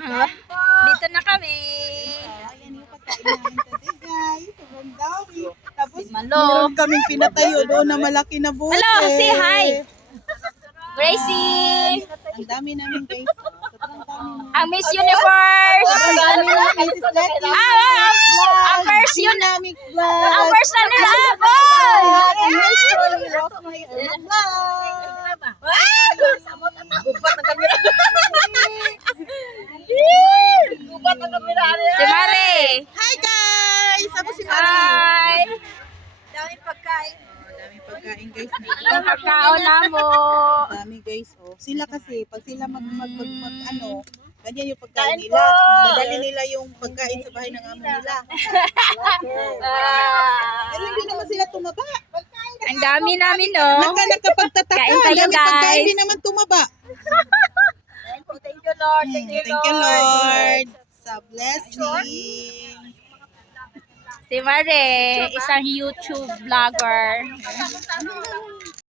Dito na kami. Ayan yung pagkain namin today, guys. Sobrang dami. Tapos, Si Malo. meron kaming pinatayo doon na malaki na bote. Malo, say hi. Gracie. Ang dami namin, guys. Sobrang dami namin. Ang Miss Universe. Sobrang dami namin, Mrs. Letty. Ang first yun. Dynamic vlog. Ang first na nila. Boy! Ang Rosemary vlog. Gubat ang kamera. Gubat ang kamera. Si Mare. Hi, guys! Ako si Mari. Hi. Daming pagkain. Daming pagkain, guys. Ang pagkaon na mo. Dami, guys. Oh. Sila kasi, pag sila ano, ganyan yung pagkain nila. Madali nila yung pagkain sa bahay ng amo nila. Pero hindi naman sila tumaba. Ang dami namin, no? Nakapagtataka. Kain tayo, Dami pagkain, guys. hindi naman tumaba. Thank you, Lord. Thank you, Thank you, Lord. Sa blessing. Si Mare, isang YouTube vlogger.